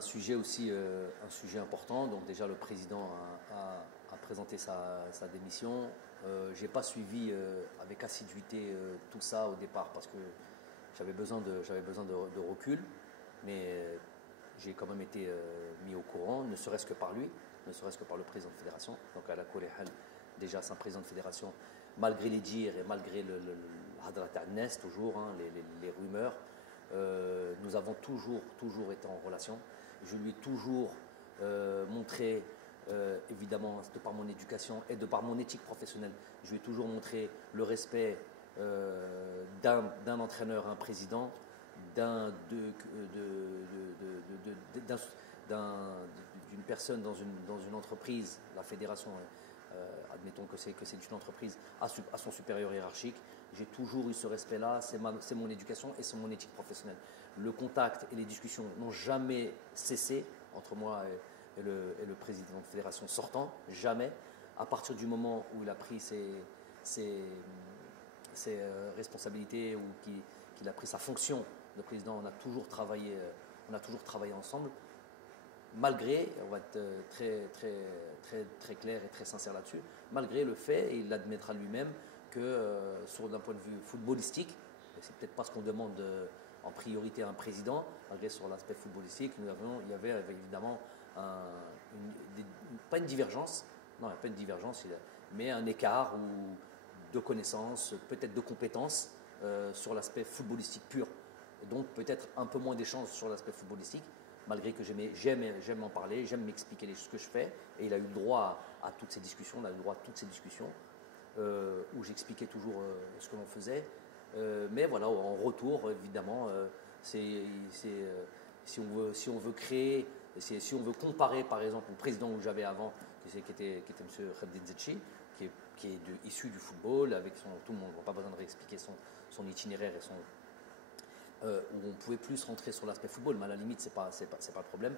un sujet aussi un sujet important. Donc déjà, le président a présenté sa démission. Je n'ai pas suivi avec assiduité tout ça au départ parce que j'avais besoin de recul. Mais j'ai quand même été mis au courant, ne serait-ce que par lui, ne serait-ce que par le président de fédération. Donc à la Koréhal, déjà c'est un président de fédération, malgré les dires et malgré le hadrat al-Nes, toujours, hein, les rumeurs, nous avons toujours été en relation. Je lui ai toujours montré, évidemment, de par mon éducation et de par mon éthique professionnelle, je lui ai toujours montré le respect d'un entraîneur à un président, d'une personne dans une entreprise, la fédération, admettons que c'est une entreprise à son supérieur hiérarchique. J'ai toujours eu ce respect-là, c'est mon éducation et c'est mon éthique professionnelle. Le contact et les discussions n'ont jamais cessé entre moi et le président de fédération sortant, jamais. À partir du moment où il a pris ses responsabilités ou qu'il a pris sa fonction de président, on a toujours travaillé ensemble, malgré, on va être très clair et très sincère là-dessus, malgré le fait, et il l'admettra lui-même, que d'un point de vue footballistique, et c'est peut-être pas ce qu'on demande en priorité à un président, malgré sur l'aspect footballistique, il y avait évidemment pas une divergence, non, pas une divergence, mais un écart de connaissances, peut-être de compétences sur l'aspect footballistique pur. Et donc peut-être un peu moins d'échanges sur l'aspect footballistique, malgré que j'aime en parler, j'aime m'expliquer ce que je fais. Et il a eu le droit à toutes ces discussions, où j'expliquais toujours ce que l'on faisait. Mais voilà, en retour, évidemment, si on veut créer, si on veut comparer par exemple au président que j'avais avant, qui était M. Khabdin Zetchi, qui est issu du football, avec tout le monde, on n'a pas besoin de réexpliquer son itinéraire et où on pouvait plus rentrer sur l'aspect football, mais à la limite, c'est pas le problème.